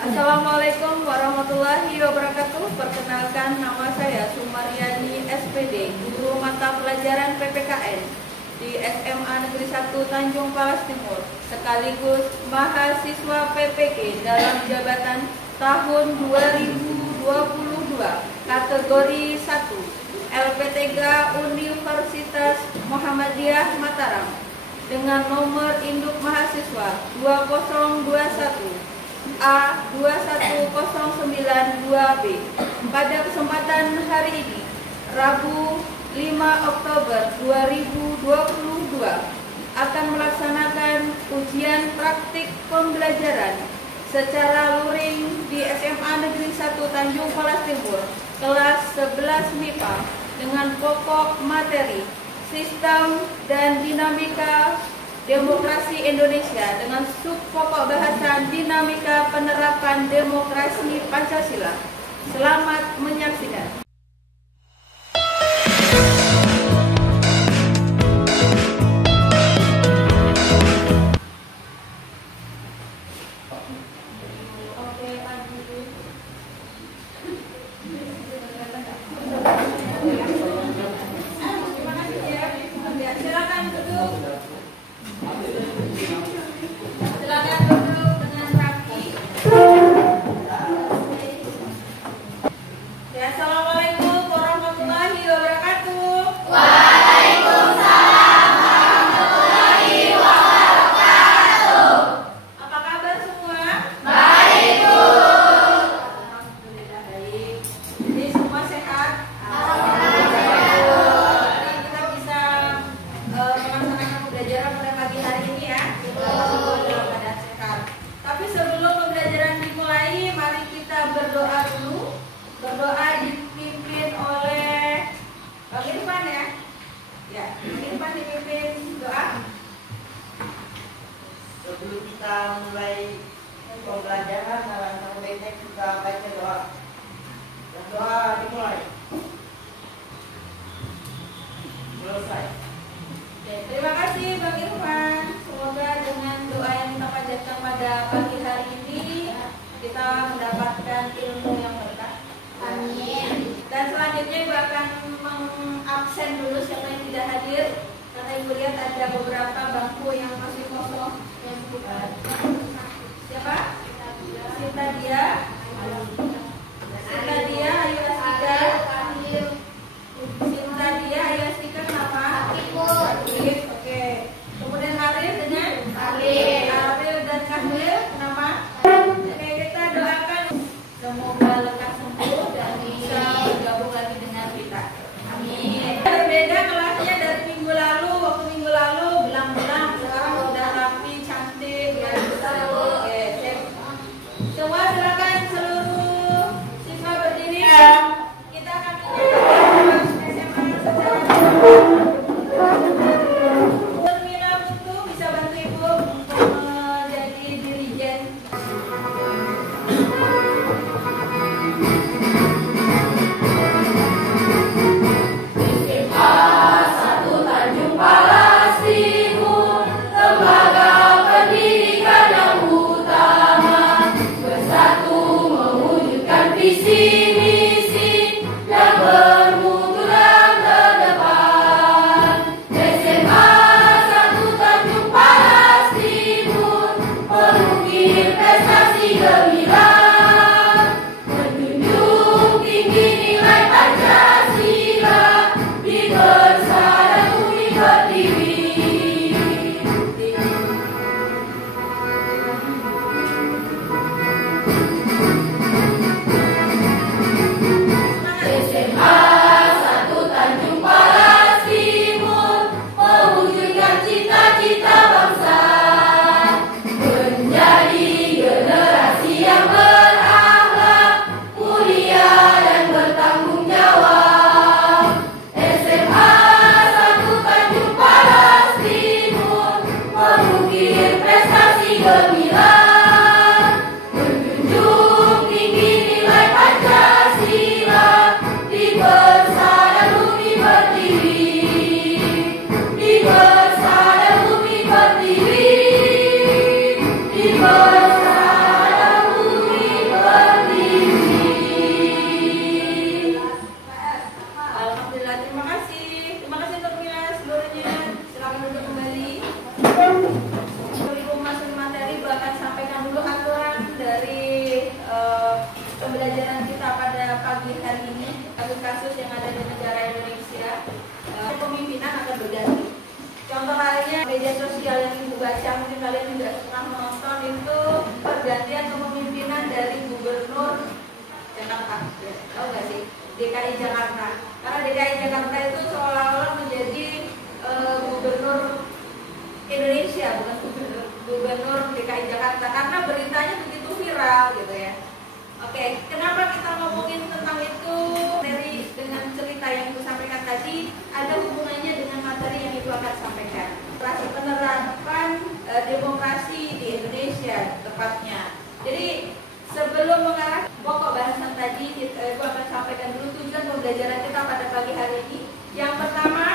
Assalamualaikum warahmatullahi wabarakatuh. Perkenalkan, nama saya Sumaryani SPD, guru mata pelajaran PPKN di SMA Negeri 1 Tanjung Palas Timur, sekaligus mahasiswa PPG dalam jabatan tahun 2022 kategori 1 LP3 Universitas Muhammadiyah Mataram dengan nomor induk mahasiswa 2021 A21092B. Pada kesempatan hari ini, Rabu 5 Oktober 2022, akan melaksanakan ujian praktik pembelajaran secara luring di SMA Negeri 1 Tanjung Palas Timur, kelas 11 MIPA dengan pokok materi Sistem dan Dinamika Demokrasi Indonesia dengan sub pokok bahasan Dinamika Penerapan Demokrasi Pancasila. Selamat menyaksikan. Silakan duduk. Silakan duduk dengan rapi. Ya, assalamualaikum warahmatullahi wabarakatuh. Waalaikumsalam warahmatullahi wabarakatuh. Apa kabar semua? Baik, Bu. Alhamdulillah baik. Jadi semua sehat? Alhamdulillah. Jadi kita bisa melaksanakan pembelajaran pada pagi hari ini ya. Dalam keadaan sehat. Tapi sebelum pembelajaran dimulai, mari kita berdoa dulu. Berdoa dipimpin oleh Bang Irfan ya. Ya, Bang Irfan dipimpin doa. Sebelum kita mulai pembelajaran, alangkah baiknya kita baca doa. Dan doa dimulai. Selesai. Oke, terima kasih Bang Irfan. Semoga dengan doa yang kita panjatkan pada pagi hari ini kita mendapatkan ilmu yang berkah. Amin. Dan selanjutnya Ibu akan mengabsen dulu siapa yang tidak hadir, karena Ibu lihat ada beberapa bangku yang masih kosong. Siapa? Sinta Dia. Sinta Dia, Ayu Astika. Sinta Dia, Ayu Astika kenapa? Aktif, oke. Kemudian Arif dengan Arif dan Kahmil kenapa? Oke, kita doakan semoga lekas sembuh dan bisa bergabung lagi dengan kita. Amin. Berbeda kelasnya dari minggu lalu. Waktu minggu lalu belang-belang, sekarang sudah rapi, cantik, garis besar. Oke, sip. Semua silakan seluruh siswa berdiri. Kita akan menyatakan SMA secara Termina Putu bisa bantu Ibu untuk menjadi dirijen. Satu Tanjung Palas Timur, lembaga pendidikan yang utama, pembelajaran kita pada pagi hari ini, kasus-kasus yang ada di negara Indonesia, pemimpinan akan berganti. Contoh halnya media sosial yang Ibu baca, mungkin kalian tidak pernah menonton, itu pergantian kepemimpinan dari Gubernur Jakarta, ya, tahu nggak sih? DKI Jakarta. Karena DKI Jakarta itu seolah-olah menjadi gubernur Indonesia, bukan gubernur DKI Jakarta, karena beritanya begitu viral gitu ya. Oke, kenapa kita ngomongin tentang itu? Dengan cerita yang Ibu sampaikan tadi ada hubungannya dengan materi yang Ibu akan sampaikan. Penerapan demokrasi di Indonesia tepatnya. Jadi sebelum mengarah pokok bahasan tadi, Ibu akan sampaikan dulu tujuan pembelajaran kita pada pagi hari ini. Yang pertama,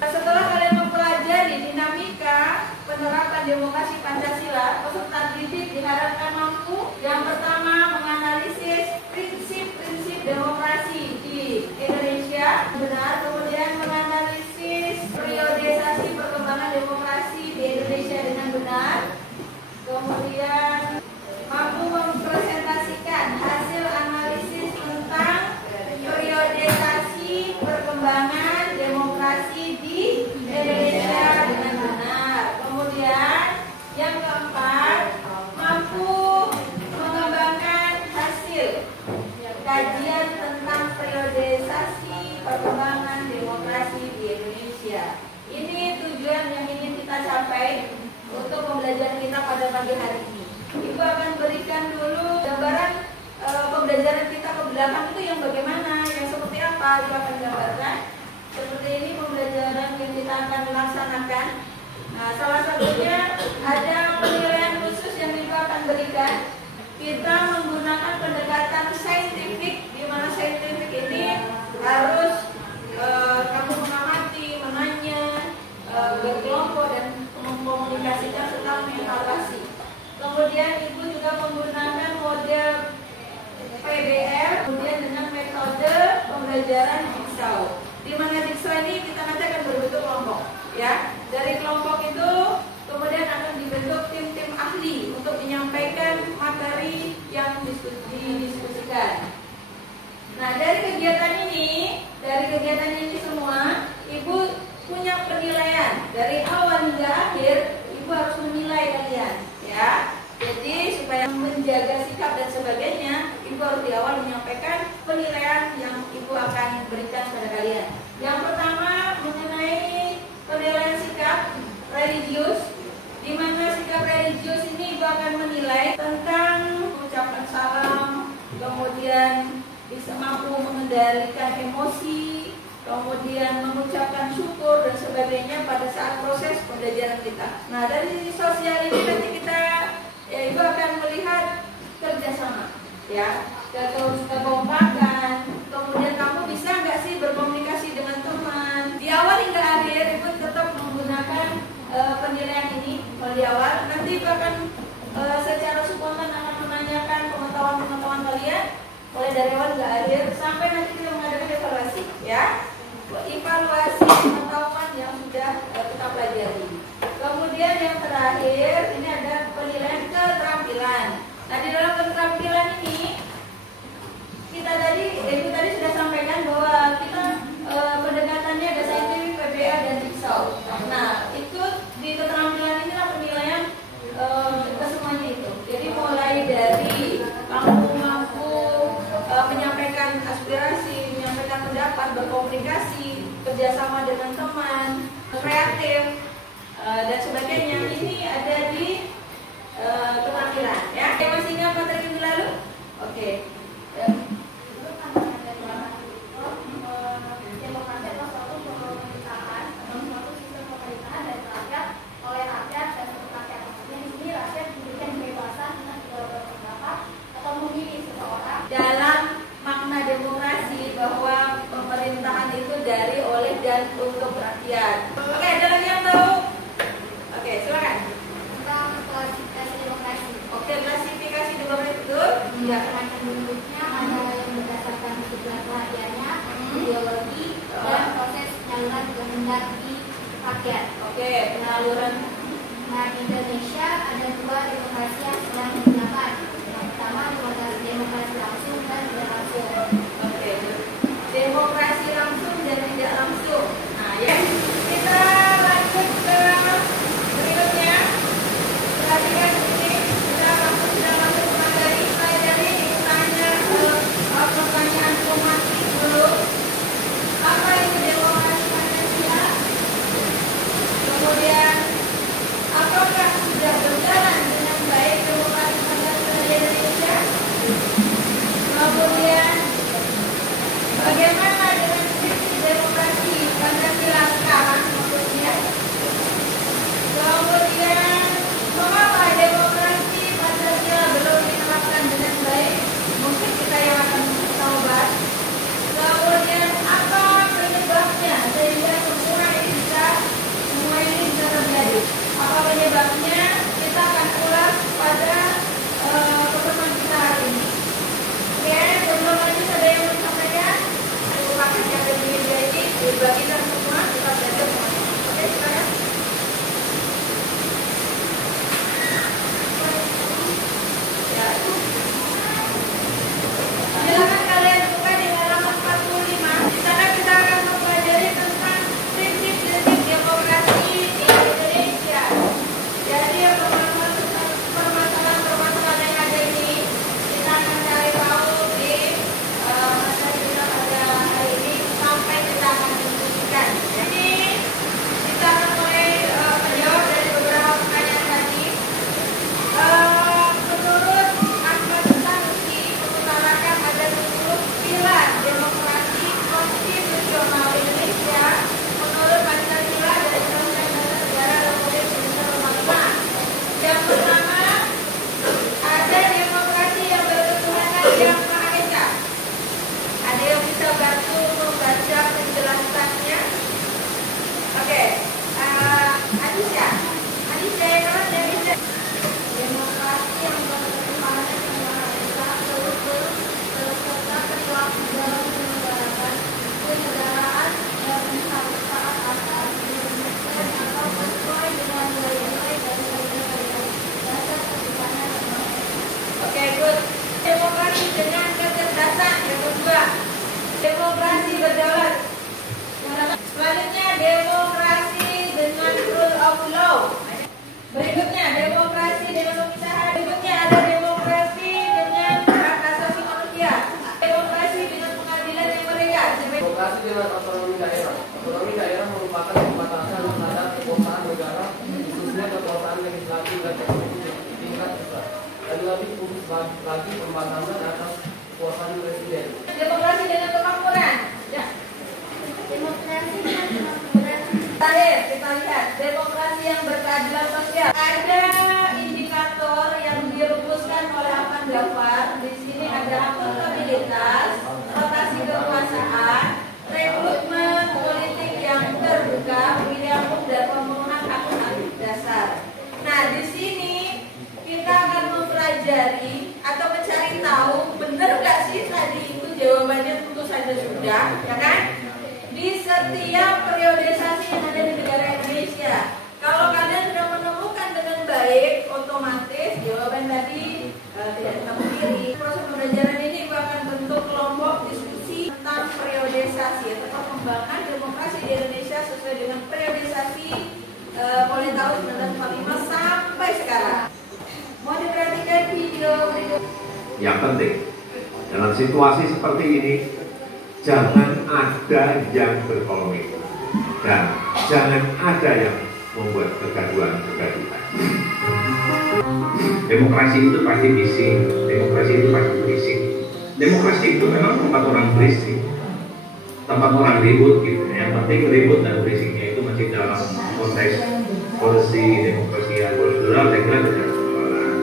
setelah kalian mempelajari dinamika penerapan demokrasi Pancasila, peserta didik diharapkan mampu yang pertama menganalisis prinsip-prinsip demokrasi di Indonesia benar, kemudian menganalisis periodisasi perkembangan demokrasi di Indonesia dengan benar, kemudian mampu mempresentasikan hasil analisis tentang periodisasi perkembangan demokrasi di Indonesia dengan benar. Kemudian yang keempat, mampu mengembangkan hasil kajian tentang periodisasi perkembangan demokrasi di Indonesia. Ini tujuan yang ingin kita capai untuk pembelajaran kita pada pagi hari ini. Ibu akan berikan dulu gambaran pembelajaran kita ke belakang itu yang bagaimana, yang seperti apa. Ibu akan gambarkan. Seperti ini pembelajaran yang kita akan laksanakan. Nah, salah satunya ada penilaian khusus yang Ibu akan berikan. Kita menggunakan pendekatan saintifik, di mana saintifik ini harus kamu mengamati, menanya, berkelompok dan mengkomunikasikan serta mengevaluasi. Kemudian Ibu juga menggunakan model PBL, kemudian dengan metode pembelajaran Jigsaw. Di mana Jigsaw ini kita nanti akan berbentuk kelompok, ya. Dari kelompok itu kemudian akan dibentuk tim-tim ahli untuk menyampaikan materi yang didiskusikan. Nah, dari kegiatan ini semua, Ibu punya penilaian dari awal hingga akhir. Ibu harus menilai kalian, ya. Jadi supaya menjaga sikap dan sebagainya, Ibu harus di awal menyampaikan penilaian yang Ibu akan berikan pada kalian. Yang pertama mengenai penilaian sikap religius, di mana sikap religius ini Ibu akan menilai tentang ucapan salam, kemudian bisa mampu mengendalikan emosi, kemudian mengucapkan syukur dan sebagainya pada saat proses pembelajaran kita. Nah, dari sosial ini nanti kita, ya, Ibu akan melihat kerjasama, ya, kekompakan, kemudian kamu bisa nggak sih berkomunikasi dengan teman. Di awal hingga akhir Ibu tetap menggunakan penilaian ini. Kalau di awal, nanti Ibu akan secara spontan akan menanyakan pengetahuan kalian mulai dari awal hingga akhir sampai nanti kita mengadakan evaluasi, ya. Evaluasi pengetahuan yang sudah kita pelajari. Kemudian yang terakhir ini ada penilaian keterampilan. Nah, di dalam keterampilan ini Ibu tadi sudah sampaikan bahwa kita pendekatannya ada saintifik, PBL dan Jigsaw. Nah, itu di keterampilan inilah penilaian kesemuanya itu. Jadi mulai dari kamu mampu menyampaikan aspirasi, menyampaikan pendapat, berkomunikasi, kerjasama dengan teman, kreatif, dan sebagainya. Ini ada di keterampilan, ya. Masih ingat materi minggu lalu? Oke. Demokrasi adalah suatu pemerintahan atau suatu sistem pemerintahan dari rakyat, oleh rakyat dan untuk rakyat. Maksudnya di sini rakyat diberikan kebebasan untuk berpendapat atau memilih seseorang. Dalam makna demokrasi bahwa pemerintahan itu dari, oleh, dan untuk rakyat. Oke, ada lagi yang tahu? Oke, silakan. Tentang klasifikasi demokrasi. Oke, klasifikasi demokrasi betul? Ya, macam bentuknya ada yang berdasarkan kebutuhan rakyatnya, ideologi, dan proses penyaluran kehendak di rakyat. Oke, penyaluran. Nah, di Indonesia ada dua demokrasi yang sedang digunakan. Yang pertama demokrasi langsung dan lagi pembatasan atas kekuasaan presiden. Demokrasi dengan kemakmuran. Ya. Demokrasi dan kemakmuran. Terakhir kita lihat demokrasi yang berkeadilan sosial. Ada indikator yang dirumuskan oleh Adnan Ghaffar. Di sini ada akuntabilitas, rotasi kekuasaan, rekrutmen politik yang terbuka, pemilihan umum dan pemenuhan hak dasar. Nah, di sini kita akan mempelajari atau mencari tahu benar nggak sih tadi itu jawabannya tentu saja sudah, ya kan? Di setiap periodisasi yang ada di negara Indonesia, kalau kalian sudah menemukan dengan baik, otomatis jawaban tadi tidak terpungkiri. Proses pembelajaran ini Ibu akan bentuk kelompok diskusi tentang periodisasi atau perkembangan demokrasi di Indonesia sesuai dengan periodisasi mulai tahun 1945 sampai sekarang. Mau diperhatikan video berikut. Yang penting dalam situasi seperti ini, jangan ada yang berpolemik dan jangan ada yang membuat kegaduhan. Demokrasi itu pasti bising, demokrasi itu pasti berisik. Demokrasi itu memang tempat orang berisik, tempat orang ribut gitu. Yang penting ribut dan berisiknya itu masih dalam konteks policy demokrasi yang prosedural, saya kira tidak ada persoalan.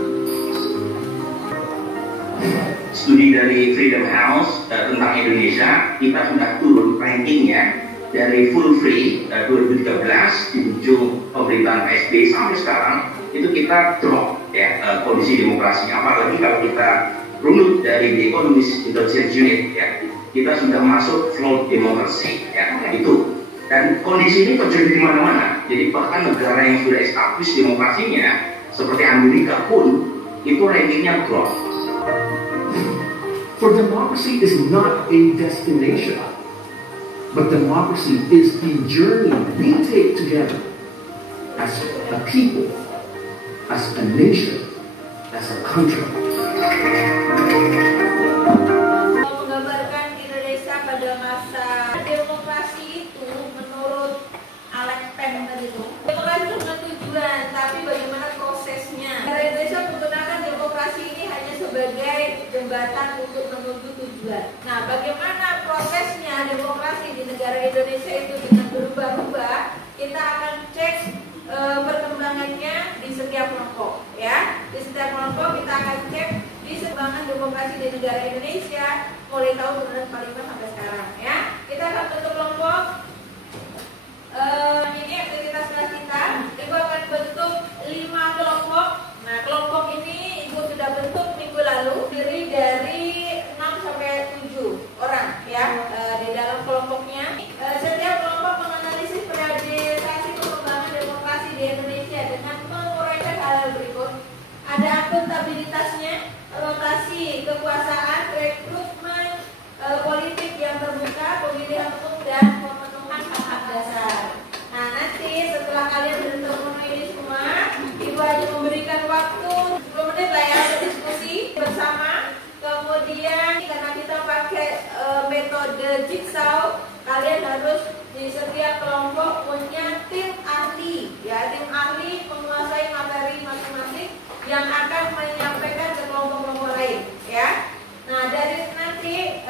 Studi dari Freedom House tentang Indonesia, kita sudah turun rankingnya dari full free 2013 di ujung pemerintahan PSB sampai sekarang itu kita drop ya kondisi demokrasi. Apalagi kalau kita runut dari The Economist Intelligence Unit ya, kita sudah masuk float demokrasi ya itu. Dan kondisi ini terjadi di mana-mana. Jadi bahkan negara yang sudah establis demokrasinya seperti Amerika pun itu rankingnya drop. For democracy is not a destination, but democracy is the journey we take together as a people, as a nation, as a country. Menggambarkan Indonesia pada masa demokrasi itu menurut Alex Penn tadi itu. Demokrasi itu bukan tujuan, tapi bagaimana prosesnya. Negara Indonesia menggunakan demokrasi ini hanya sebagai jembatan untuk menuju tujuan. Nah, bagaimana prosesnya demokrasi di negara Indonesia itu dengan berubah-ubah? Kita akan cek perkembangannya di setiap kelompok, ya. Di setiap kelompok kita akan cek di perkembangan demokrasi di negara Indonesia mulai tahun 1945 sampai sekarang, ya. Kita akan bentuk kelompok. Ini aktivitas kelas kita. Ibu akan bentuk 5 kelompok. Nah, kelompok ini Ibu sudah bentuk minggu lalu, terdiri dari 6 sampai 7 orang, ya, di dalam kelompoknya. Setiap kelompok menganalisis periodisasi perkembangan demokrasi di Indonesia dengan menguraikan hal berikut. Ada akuntabilitasnya, rotasi kekuasaan, rekrutmen politik yang terbuka, pemilihan umum dan pemenuhan hak dasar. Nah, nanti setelah kalian sudah memenuhi ini semua, Ibu hanya memberikan waktu 10 menit lah ya untuk diskusi bersama. Kemudian karena kita pakai metode jigsaw, kalian harus di setiap kelompok punya tim ahli, ya, tim ahli menguasai materi masing-masing yang akan menyampaikan ke kelompok-kelompok lain, ya. Nah, dari nanti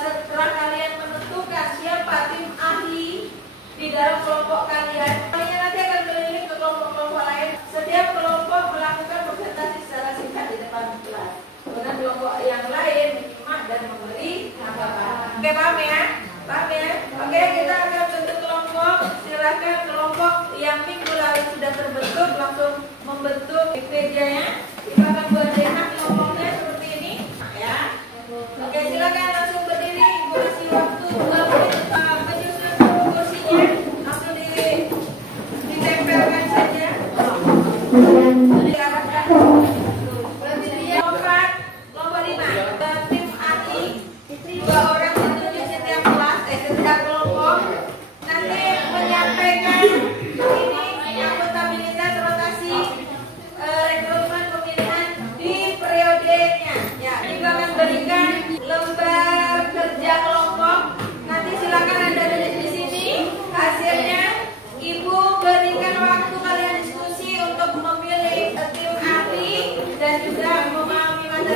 setelah kalian menentukan siapa tim ahli di dalam kelompok kalian nanti akan keliling ke kelompok-kelompok lain. Setiap kelompok melakukan presentasi secara singkat di depan kelas. Kemudian kelompok yang lain menyimak dan memberi tanggapan. Oke, paham ya? Paham ya? Oke, kita akan bentuk kelompok. Silakan kelompok yang minggu lalu sudah terbentuk langsung membentuk Wikipedia-nya. Kita akan buat denah kelompoknya seperti ini, ya. Oke, silakan langsung berdiri. Ibu kasih waktu 2 menit menyusun kursinya. Langsung ditempelkan saja. Diarahkan. Kelompok 5. Tim ahli 2 orang ditunjuk setiap kelas, setiap kelompok. Nanti menyampaikan ini akuntabilitas, rotasi, rekrutmen, pemilihan di periodenya. Ya, Ibu akan berikan lembar kerja kelompok. Nanti silakan Anda tulis di sini hasilnya. Ibu berikan waktu kalian diskusi untuk memilih tim ahli dan juga memahami materi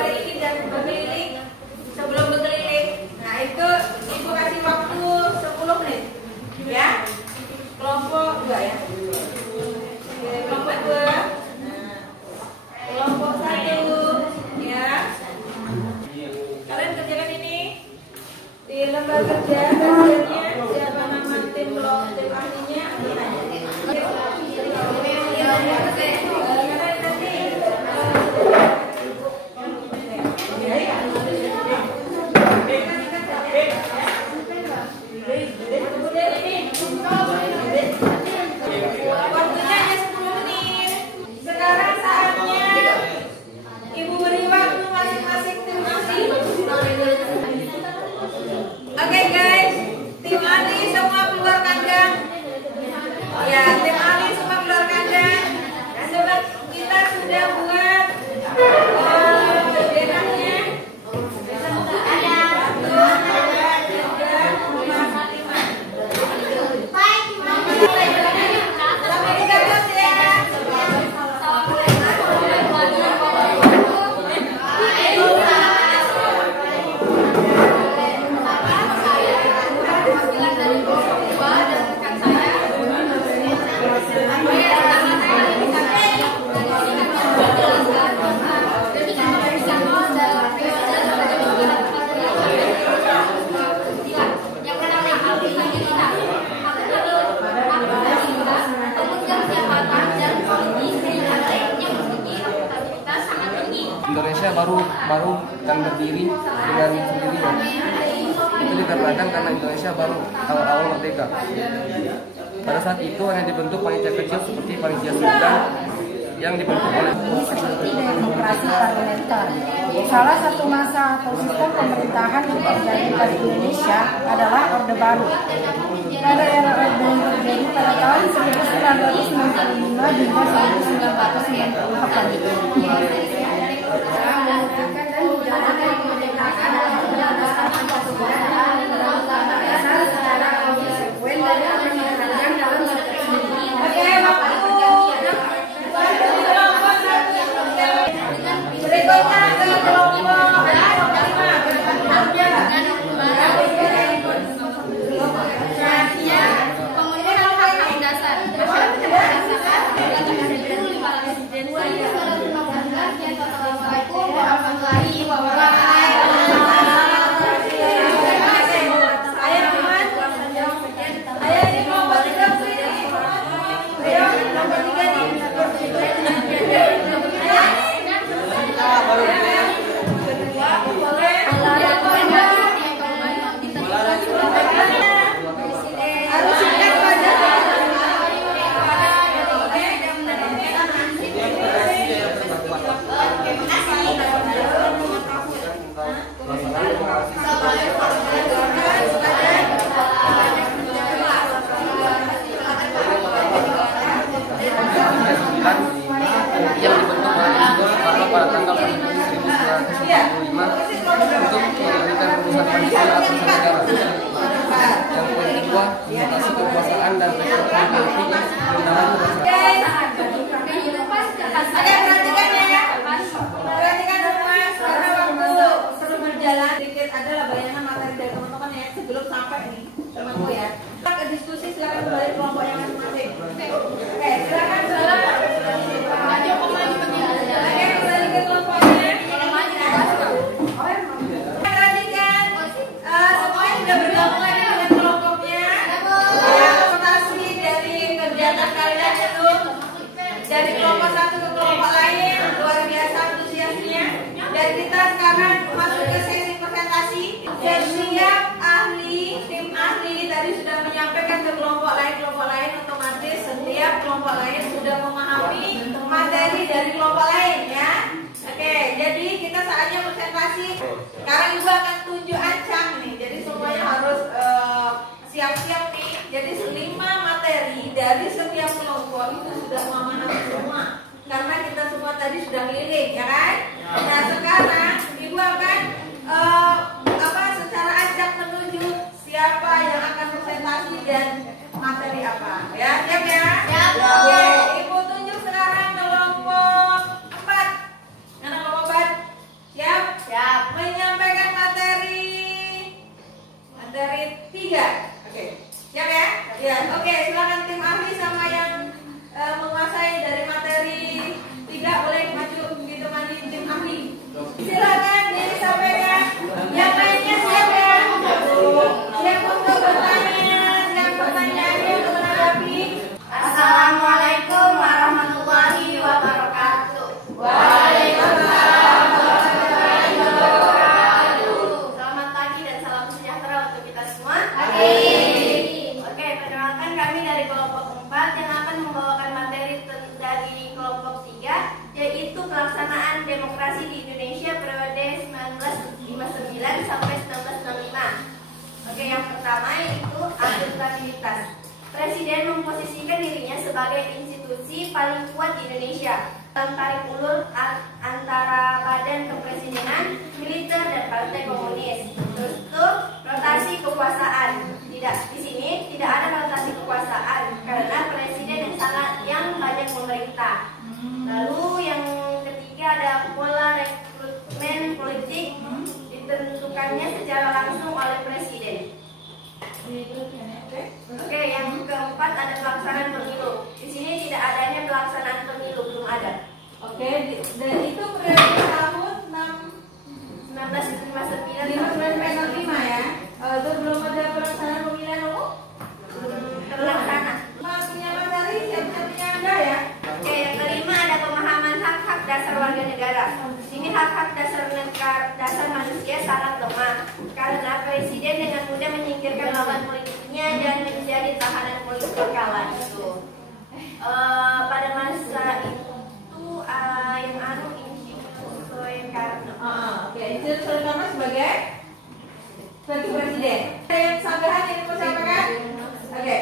kerja hasilnya siapa nama tim ahlinya aku tanya. Waktunya hanya 10 menit. Sekarang saatnya Ibu beri waktu masing-masing tim ahli. Oke guys, tim ahli semua keluar kandang. Ya, tim ahli semua keluar kandang. Sobat, kita sudah buat denahnya. Indonesia baru kan berdiri dengan sendirinya. Itu dikarenakan karena Indonesia baru awal-awal merdeka. Pada saat itu hanya dibentuk panitia kecil seperti panitia 9 yang dibentuk oleh seperti demokrasi parlementer. Salah satu masa atau sistem pemerintahan yang terjadi di Indonesia adalah Orde Baru. Pada era Orde yang terjadi pada tahun 1995 hingga 1998. Berikutnya ke kelompok penggunaan hak dasar berdasarkan Assalamualaikum warahmatullahi wabarakatuh. Ayo di kelompok 3 sini. Ayo kelompok 3 nih. yang dibentuk oleh karena pada tanggal 1945 untuk memberikan urusan panitia atau negara. Yang kedua, mutasi kekuasaan dan rekrutmen politik dalam Perhatikan ya. Perhatikan semua karena waktu seru berjalan sedikit adalah bayangan materi dari teman-teman ya sebelum sampai nih temanku ya. Kita ke diskusi silakan kembali kelompok yang masing-masing. Oke, silakan kembali ke kelompoknya. Perhatikan semuanya sudah bergabung lagi dengan kelompoknya. Akuntansi dari kegiatan kalian itu dari kelompok satu ke kelompok lain luar biasa antusiasnya. Dan kita sekarang masuk ke sesi presentasi. Setiap ahli, tim ahli tadi sudah menyampaikan ke kelompok lain otomatis setiap kelompok lain sudah memahami materi dari kelompok lain ya. Oke, jadi kita saatnya presentasi. Sekarang ibu akan tunjuk ancang nih. Jadi semuanya harus siap-siap nih. Jadi 5 materi dari setiap kelompok itu sudah memahami semua. Karena kita semua tadi sudah keliling, ya kan? Nah sekarang ibu akan secara acak menunjuk siapa yang akan presentasi dan materi apa. Ya, siap ya? Siap. Oke, ibu tunjuk sekarang kelompok 4. Anak kelompok 4. Siap? Siap. Menyampaikan materi 3. Oke. Siap ya? Ya. Oke, silakan tim ahli sama yang menguasai dari materi 3 boleh maju ditemani tim ahli. Silakan disampaikan. Yang lainnya siap ya? paling kuat di Indonesia. Tarik ulur antara badan kepresidenan, militer, dan partai komunis. Terus itu rotasi kekuasaan. Tidak, di sini tidak ada rotasi kekuasaan karena presiden yang banyak memerintah. Lalu yang ketiga ada pola rekrutmen politik ditentukannya secara langsung oleh presiden. Oke, yang keempat ada pelaksanaan pemilu. Di sini tidak adanya pelaksanaan pemilu, belum ada. Oke, dan itu periode tahun 1959 1945 ya. Itu belum ada pelaksanaan pemilihan umum? belum terlaksana. Punya materi siap-siapnya Anda ya. Oke, yang kelima ada pemahaman hak-hak dasar warga negara. Ini hak-hak dasar manusia sangat lemah karena presiden dengan mudah menyingkirkan lawan politiknya dan menjadi tahanan politik kala itu. Pada masa itu yang Soekarno. Oke, itu Soekarno sebagai presiden. Ada yang tambahan yang mau sampaikan? Oke.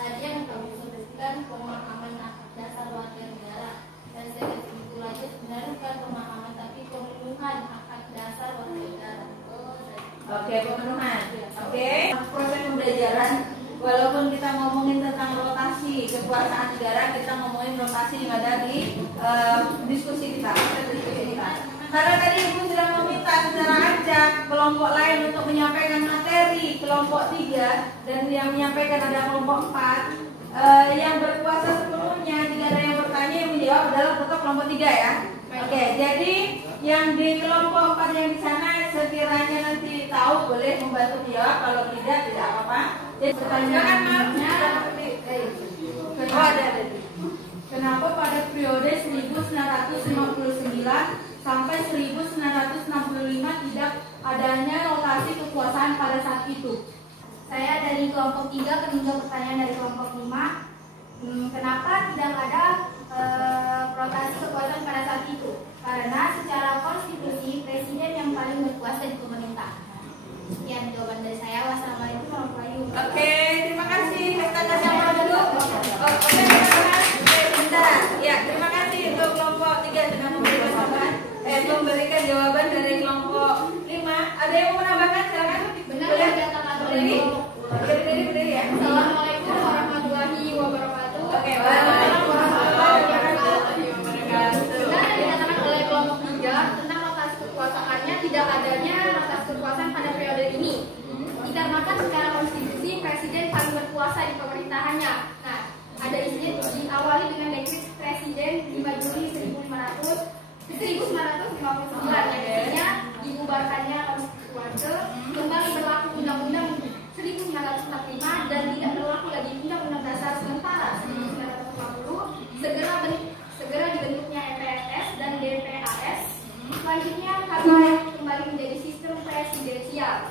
Tadi yang kami sebutkan pemahaman hak dasar warga negara, dan saya itu lagi sebenarnya bukan pemahaman tapi pemenuhan hak dasar warga negara. Oke, pemenuhan. Oke. Proses pembelajaran, walaupun kita ngomongin tentang rotasi kekuasaan negara, kita ngomongin rotasi yang ada di diskusi kita. Karena tadi Ibu sudah meminta secara acak kelompok lain untuk menyampaikan materi kelompok 3 dan yang menyampaikan ada kelompok 4 yang berkuasa sepenuhnya. Jika ada yang bertanya, yang menjawab adalah tetap kelompok 3 ya. Oke, jadi yang di kelompok 4 yang di sana sekiranya nanti tahu boleh membantu menjawab, kalau tidak apa-apa. Jadi pertanyaannya kenapa pada periode 1959 sampai 1965 tidak adanya rotasi kekuasaan pada saat itu? Saya dari kelompok 3 meninjau pertanyaan dari kelompok 5. Kenapa tidak ada rotasi kekuasaan pada saat itu? Karena secara konstitusi presiden yang paling berkuasa di pemerintah. Sekian jawaban dari saya. Wassalamualaikum warahmatullahi wabarakatuh. Oke, terima kasih. Kita kasih yang dulu. Oke, bentar. Ya, terima kasih untuk kelompok 3 dengan memberikan jawaban dari kelompok 5. Ada yang mau menambahkan? Silakan. Benar ya, dikatakan berdiri ya. Assalamualaikum warahmatullahi wabarakatuh. Oke, waalaikumsalam warahmatullahi wabarakatuh. Benar yang dikatakan oleh kelompok 3 tentang rotasi kekuasaannya tidak adanya rotasi kekuasaan pada periode ini. Dikarenakan secara konstitusi presiden paling berkuasa di pemerintahannya. Nah, ada isinya diawali dengan dekret presiden 5 Juli 1959 yang isinya dibubarkannya konstituante, kembali berlaku Undang-Undang 1945 dan tidak berlaku lagi Undang-Undang Dasar sementara 1940, segera dibentuknya MPRS dan DPRS. Selanjutnya kabinet kembali menjadi sistem presidensial.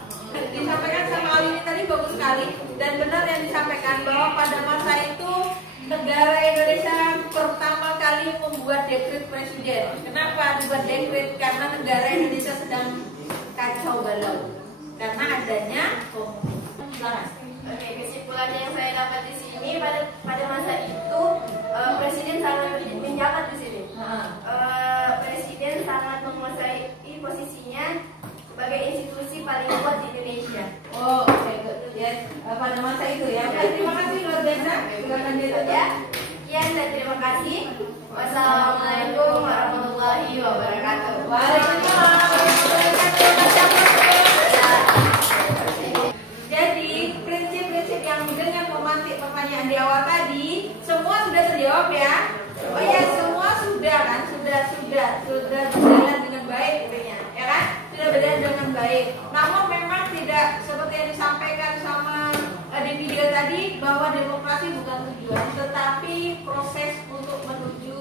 Disampaikan sama Alini tadi bagus sekali dan benar yang disampaikan bahwa pada masa itu negara Indonesia pertama kali membuat dekret presiden. Kenapa dibuat dekret? Karena negara Indonesia sedang kacau balau karena adanya komunis. Oke, kesimpulan yang saya dapat di sini pada masa itu presiden sangat menjabat di sini. Presiden sangat menguasai posisinya sebagai institusi paling kuat di Indonesia. Oh, oke, good. Yes. Pada masa itu ya. Terima kasih luar biasa. Silakan dilanjut ya. Sekian dan terima kasih. Wassalamualaikum warahmatullahi wabarakatuh. Waalaikumsalam warahmatullahi wabarakatuh. Jadi prinsip-prinsip yang dengan memantik pertanyaan di awal tadi semua sudah terjawab ya. Oh ya, semua sudah kan, sudah berjalan dengan baik intinya, ya kan? Sudah berjalan dengan baik. Namun memang tidak seperti yang disampaikan sama di video tadi bahwa demokrasi bukan tujuan, tetapi proses untuk menuju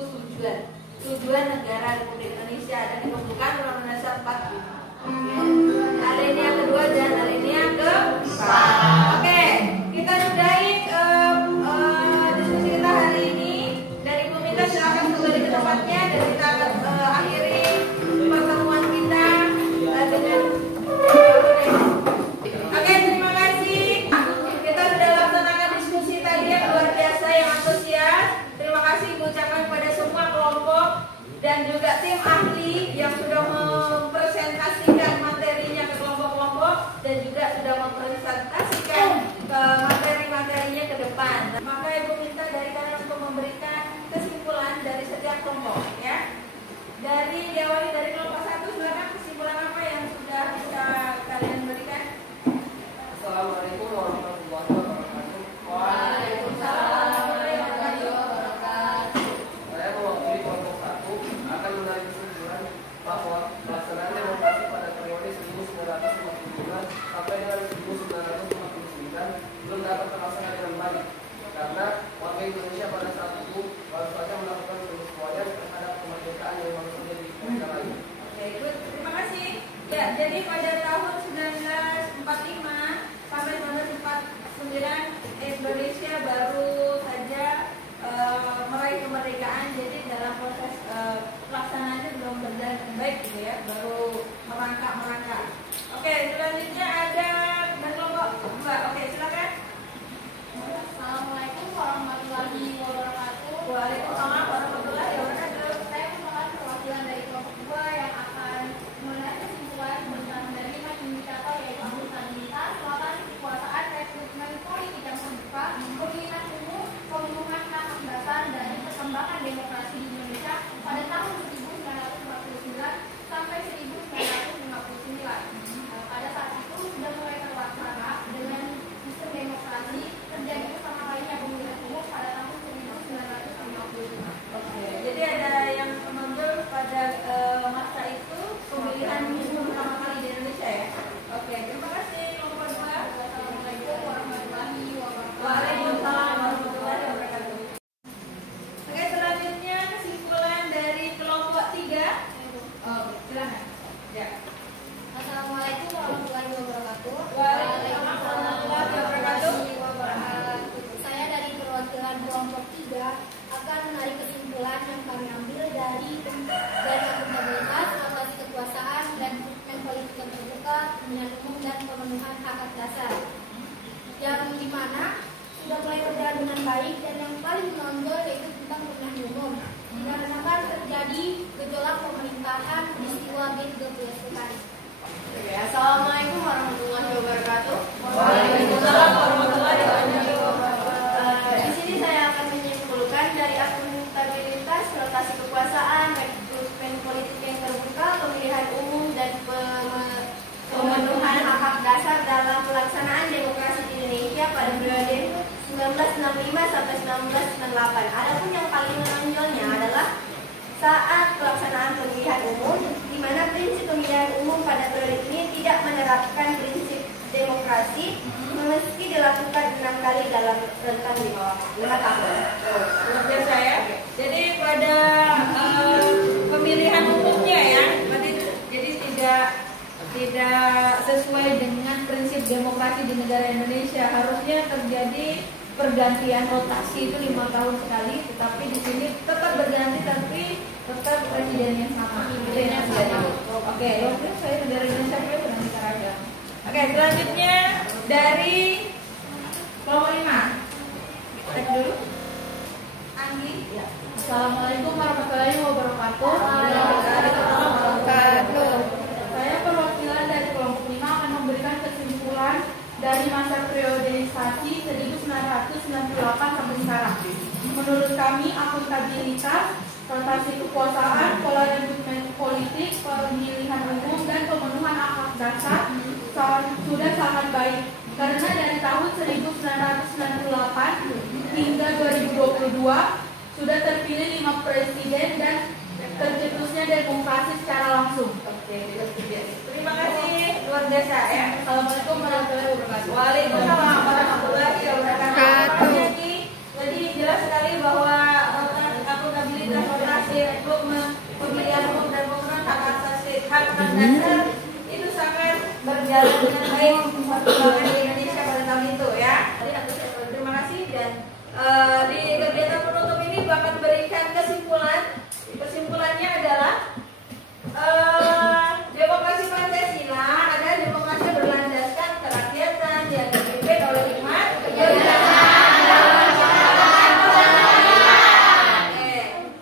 tujuan negara Republik Indonesia dan ditentukan Undang-Undang Dasar 45. Alinea kedua dan alinea keempat. Oke, kita sudahi diskusi kita hari ini. Dari Ibu Minta silakan kembali ke tempatnya dan kita akan akhiri pertemuan kita dengan Oke, terima kasih. Kita sudah laksanakan diskusi tadi yang luar biasa, yang antusias. Terima kasih Ibu ucapkan. jadi pada tahun 1945 sampai 1949 Indonesia baru saja meraih kemerdekaan. Jadi dalam proses pelaksanaannya belum berjalan dengan baik gitu ya, baru merangkak. Oke, selanjutnya ada kelompok 2. Oke, silakan. Assalamualaikum warahmatullahi wabarakatuh. Waalaikumsalam warahmatullahi wabarakatuh. Saya merupakan perwakilan dari kelompok 2 yang akan menarik kesimpulan tentang dari 5 indikator, yaitu akuntabilitas, lapangan kekuasaan, rekrutmen politik yang terbuka, pemilihan umum, pemenuhan hak dasar, dan perkembangan demokrasi di Indonesia pada tahun 1949 sampai 1959. Pada saat itu sudah mulai terlaksana dengan sistem demokrasi, terjadi pertama kalinya pemilihan umum pada tahun 1955. Oke, jadi ada yang menonjol pada masa itu pemilihan umum pertama kali di Indonesia ya. Oke, terima kasih kelompok 2. Assalamualaikum warahmatullahi wabarakatuh. Waalaikumsalam warahmatullahi wabarakatuh. Oke, selanjutnya kesimpulan dari kelompok 3. Oke, silakan. Ya. Assalamualaikum warahmatullahi wabarakatuh. Waalaikumsalam warahmatullahi wabarakatuh. Saya dari perwakilan kelompok 3 akan menarik kesimpulan yang kami ambil dari akuntabilitas, alokasi kekuasaan, dan rekrutmen politik yang terbuka, pemilihan umum, dan pemenuhan hak dasar. Yang dimana sudah mulai berjalan dengan baik, dan yang paling menonjol yaitu tentang pemilihan umum. Dikarenakan terjadi gejolak pemerintahan peristiwa B30 Assalamualaikum warahmatullahi wabarakatuh. Waalaikumsalam warahmatullahi wabarakatuh. Di sini saya akan menyimpulkan dari akuntabilitas, rotasi kekuasaan, rekrutmen politik yang terbuka, pemilihan umum, dan pemenuhan hak dasar dalam pelaksanaan demokrasi di Indonesia pada periode 1965 sampai 1998. Adapun yang paling menonjolnya adalah saat pelaksanaan pemilihan umum, di mana prinsip pemilihan umum pada periode ini tidak menerapkan prinsip demokrasi, meski dilakukan 6 kali dalam rentang 5 tahun. Luar biasa ya. Jadi pada pemilihan umumnya ya, jadi tidak sesuai dengan prinsip demokrasi di negara Indonesia. Harusnya terjadi pergantian rotasi itu 5 tahun sekali, tetapi di sini tetap berganti tapi tetap presidennya sama. Presidennya sama. Oke, waktu saya negara Indonesia pernah diterapkan. Oke, selanjutnya dari kelompok 5. Cek dulu. Anggi. Ya. Assalamualaikum warahmatullahi wabarakatuh. Waalaikumsalam wabarakatuh. Saya perwakilan dari kelompok 5 akan memberikan kesimpulan dari masa periodisasi 1998 sampai sekarang. Menurut kami, akuntabilitas, rotasi kekuasaan, pola rekrutmen politik, pemilihan umum, dan pemenuhan hak dasar sudah sangat baik. Karena dari tahun 1998 hingga 2022 sudah terpilih 5 presiden dan tercetusnya demokrasi secara langsung. Oke, terima kasih luar biasa ya. Assalamualaikum warahmatullahi wabarakatuh. Waalaikumsalam warahmatullahi wabarakatuh. Jadi jelas sekali bahwa akuntabilitas, rotasi, rekrutmen, pemilihan umum, dan pemenuhan hak asasi hak dasar itu sangat berjalan dengan baik perkembangan di Indonesia pada tahun itu ya. Jadi terima kasih, dan di kegiatan penutup ini akan berikan kesimpulannya adalah demokrasi Pancasila adalah demokrasi berlandaskan kerakyatan yang dipimpin oleh umat.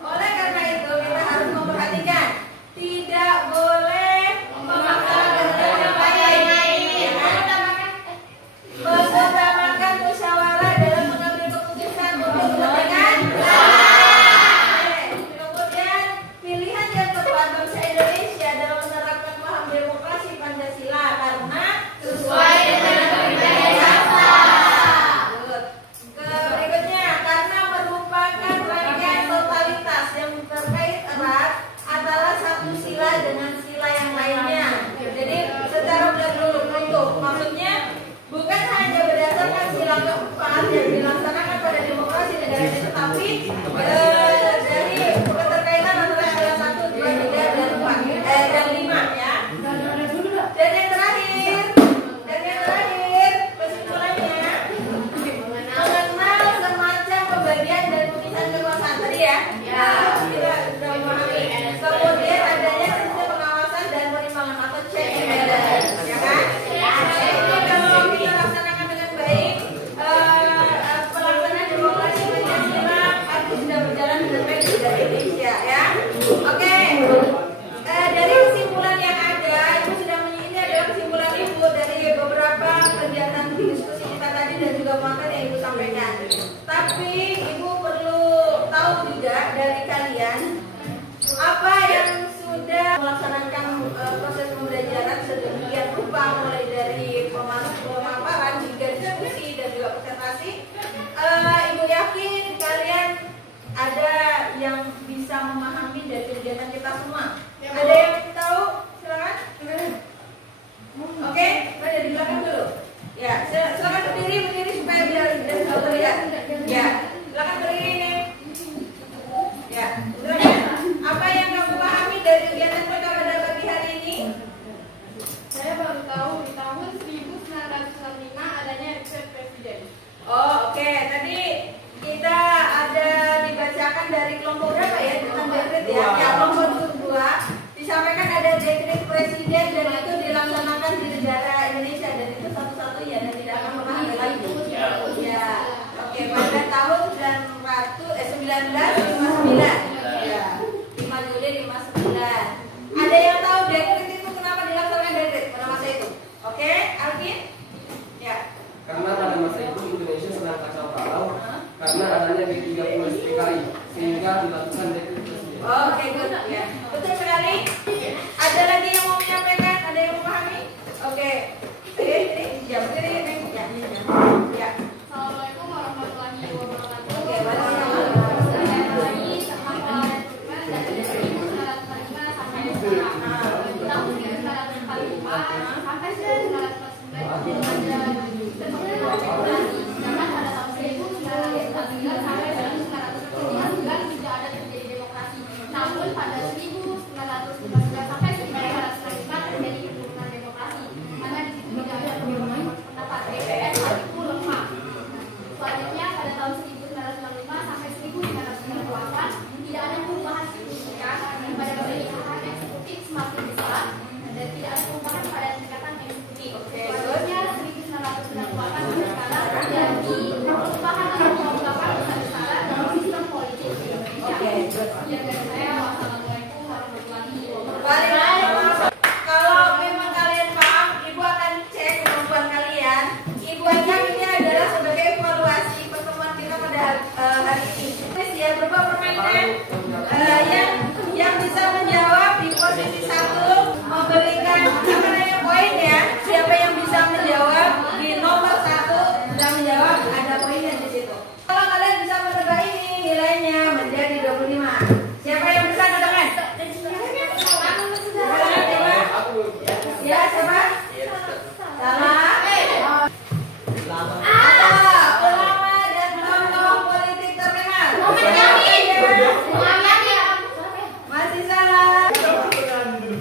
Oleh karena itu kita harus memperhatikan, tidak boleh memaksakan kehendak yang lain, mengutamakan musyawarah dalam mengambil keputusan untuk kepentingan. Kemudian pilihan yang tepat bangsa Indonesia dalam menerapkan paham demokrasi Pancasila karena sesuai dengan pemikiran bangsa. Berikutnya, karena merupakan bagian totalitas yang terkait erat adalah satu sila dengan sila yang lainnya. Jadi secara beruntun, maksudnya bukan hanya berdasarkan sila keempat yang dilaksanakan pada demokrasi negara ini, tetapi dari keterkaitan antara sila 1, 2, 3, dan 4 dan 5 ya. negara Indonesia dan itu satu-satunya dan tidak akan pernah ada lagi. Ya. Oke, pada tahun 1959. Ya. 5 Juli 59. Ada yang tahu dekret itu kenapa dilaksanakan dekret pada masa itu? Oke, Alvin? Ya. Karena pada masa itu Indonesia sedang kacau balau karena adanya G30 SPKI sehingga dilakukan dekret tersebut. Oke, good. Ya. Betul sekali. Ada lagi yang mau menyampaikan? Ada yang memahami? Oke. Ini jam ini. Ya. Assalamualaikum warahmatullahi wabarakatuh. Oke, namun pada 1959 sampai 1995 terjadi penurunan demokrasi karena di situ tidak ada perubahan pendapat DPR itu lemah. Selanjutnya pada tahun 1995 sampai 1998 tidak ada perubahan signifikan pada pemerintahan eksekutif semakin besar dan tidak ada perubahan pada tingkatan eksekutif. Selanjutnya 1998 sampai sekarang terjadi perubahan atau pengungkapan besar-besaran dalam sistem politik di Indonesia. Wassalamualaikum warahmatullahi wabarakatuh. Kalau memang kalian paham, Ibu akan cek kemampuan kalian. Ibu anggap ini adalah sebagai evaluasi pertemuan kita pada hari ini. Ya, berupa permainan yang bisa menjawab di posisi 1 memberikan poin ya. Siapa yang bisa menjawab di nomor 1 sudah menjawab, ada poinnya di situ. Kalau kalian bisa menebak ini nilainya menjadi 25. Siapa yang bisa katakan? Ya, siapa? Salah. Ulama dan tokoh politik terkenal. Masih salah.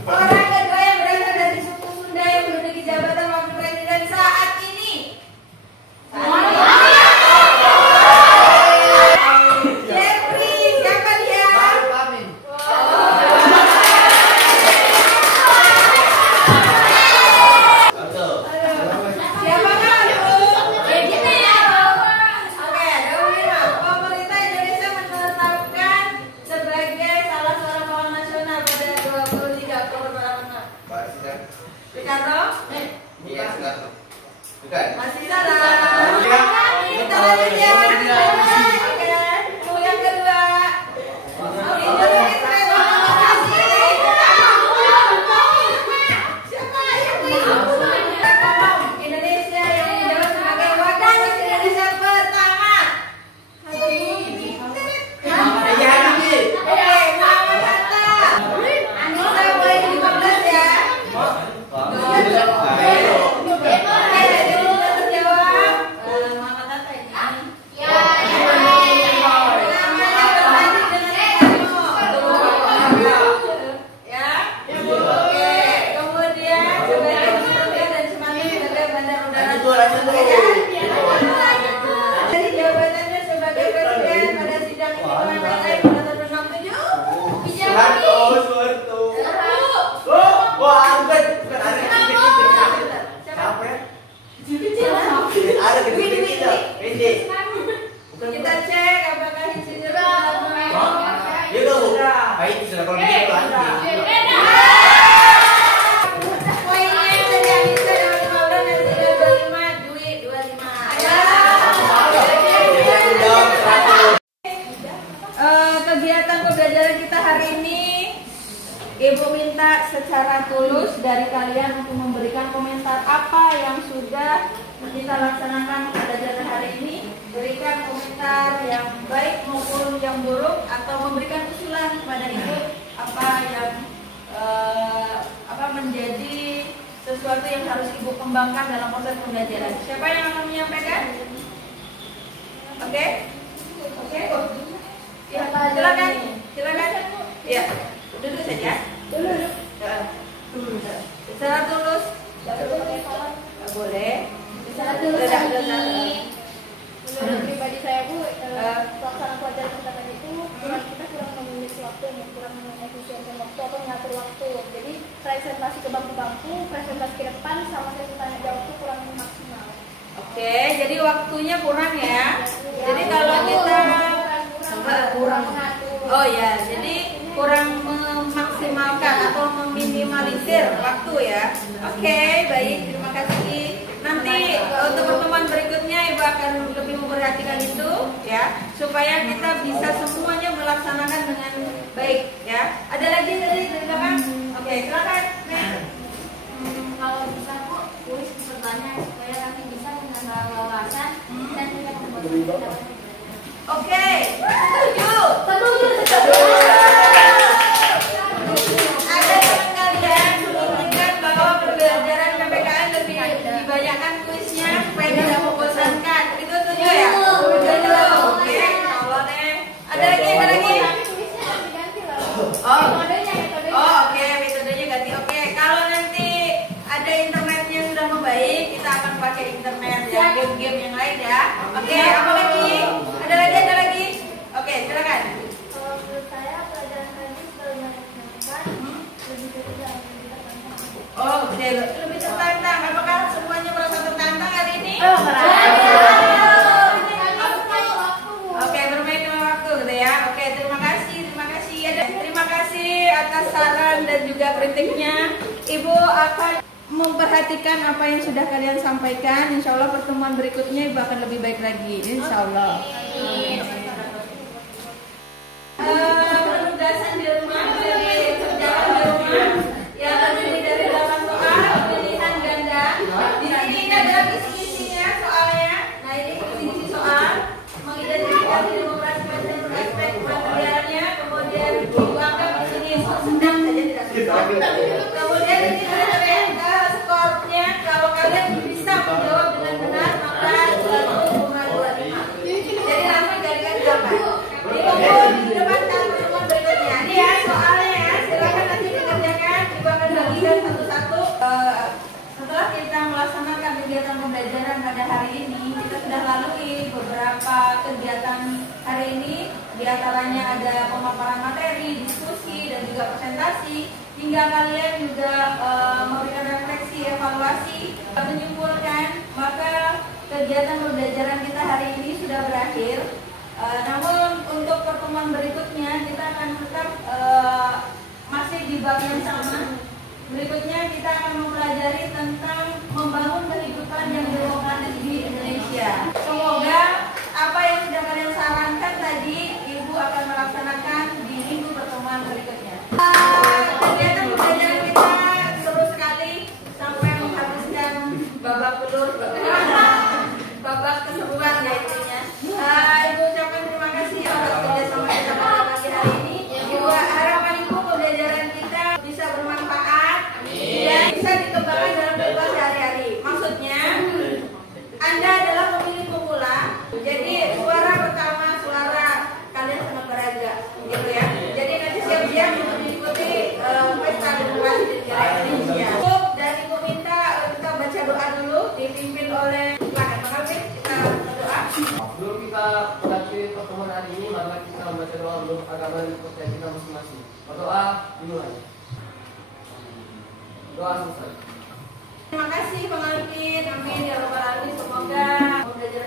Orang kedua yang berasal dari suku Sunda yang menduduki jabatan wakil presiden saat ini. Jeffrey, siapa dia? Siapakah itu? Oke, pemerintah Indonesia menetapkan sebagai salah seorang pahlawan nasional pada 23 Oktober 2006. Ricardo? Masih salah. Kita lanjut ya. Oke, yang kedua. Indonesia yang menjabat sebagai wakil presiden Indonesia pertama. Oke, Muhammad Hatta. Anissa boleh di 15 ya. Jadi jabatannya sebagai presiden pada sidang PPI pada tahun 67. Kita cek apakah isinya poinnya tadi Anissa dapat 15 dan sudah 25, Dwi 25. Kegiatan pembelajaran kita hari ini, Ibu minta secara tulus dari kalian untuk memberikan komentar apa yang sudah kita laksanakan pembelajaran hari ini. Berikan komentar yang baik maupun yang buruk atau memberikan usulan kepada Ibu apa yang menjadi sesuatu yang harus Ibu kembangkan dalam proses pembelajaran. Siapa yang akan menyampaikan? Oke? Ya, silakan. Ya, duduk saja. Secara tulus. Nggak boleh. Secara tulus menurut pribadi saya Bu, pelaksanaan pelajaran pertama itu kita kurang memiliki waktu, kurang mengefisienkan waktu atau mengatur waktu. Jadi presentasi ke bangku-bangku, presentasi ke depan sama sesi tanya jawab itu kurang maksimal. Oke, jadi waktunya kurang ya. Jadi kalau kita kurang, oh ya, jadi kurang memaksimalkan atau meminimalisir waktu ya. Oke, baik, terima kasih. Nanti untuk pertemuan berikutnya Ibu akan lebih memperhatikan itu ya, supaya kita bisa semuanya melaksanakan dengan baik ya. Ada lagi dari belakang? Oke, silakan. Kalau bisa Bu, kuis pesertanya supaya nanti bisa menambah wawasan dan juga membuat pendapat. Oke, setuju. Ada teman kalian menginginkan bahwa pembelajaran PPKN lebih dibanyakkan kuisnya supaya tidak membosankan. Itu setuju ya? Setuju. Oke, kalau deh. Ada lagi? Oh, oke, metodenya ganti. Oke, kalau nanti ada internetnya sudah membaik, kita akan pakai internet ya, game-game yang lain ya. Oke, apa lagi? Ada lagi? Oke, silakan. Kalau menurut saya pelajaran tadi sudah menyenangkan, lebih dari Oh, lebih tertantang. Apakah semuanya merasa tertantang hari ini? Oke, bermain dengan waktu gitu ya. Oke, terima kasih. Terima kasih atas saran dan juga kritiknya. Ibu akan memperhatikan apa yang sudah kalian sampaikan. Insya Allah pertemuan berikutnya Ibu akan lebih baik lagi. Insya Allah. Penugasan di rumah, kerjaan di rumah yang terdiri dari 8 soal pilihan ganda. Di sini ini adalah kisi-kisinya soalnya. Nah, ini kisi-kisi soal mengidentifikasi demokrasi dan aspek materialnya. Kemudian Ibu anggap di sini sedang saja tidak susah. Kemudian ini ada skornya. Kalau kalian bisa menjawab dengan benar maka 1,25. Jadi langsung jadikan 8. Di depan pertemuan berikutnya. Ini ya soalnya ya. Silakan nanti dikerjakan. Ibu akan bagikan satu-satu. Setelah kita melaksanakan kegiatan pembelajaran pada hari ini, kita sudah lalui beberapa kegiatan hari ini. Di antaranya ada pemaparan materi, diskusi, dan juga presentasi. Hingga kalian juga memberikan refleksi, evaluasi, menyimpulkan. Maka kegiatan pembelajaran kita hari ini sudah berakhir. Namun untuk pertemuan berikutnya kita akan tetap masih di bab yang sama. Berikutnya kita akan mempelajari tentang membangun kehidupan yang demokratis di Indonesia. Semoga apa yang sudah kalian sarankan tadi Ibu akan melaksanakan di minggu pertemuan berikutnya. Kegiatan pembelajaran kita seru sekali sampai menghabiskan babak belur, babak keseruan ya intinya. Ibu ucapkan terima kasih atas kerjasama kita pada pagi hari ini. Ibu harapan Ibu pembelajaran kita bisa bermanfaat dan bisa dikembangkan dalam kehidupan sehari-hari. Maksudnya Anda adalah pemilih pemula, jadi suara pertama suara kalian sangat berharga, gitu ya. Jadi nanti siap-siap untuk mengikuti pesta demokrasi di negara Indonesia. Dan Ibu minta kita baca doa dulu dipimpin oleh Pak Alvin. Kita berdoa. Sebelum kita mengakhiri pertemuan hari ini, mari kita membaca doa untuk agama dan percaya kita masing-masing. Berdoa dimulai. Doa selesai. Terima kasih Bang Alvin. Amin ya rabbal alamin. Semoga pembelajaran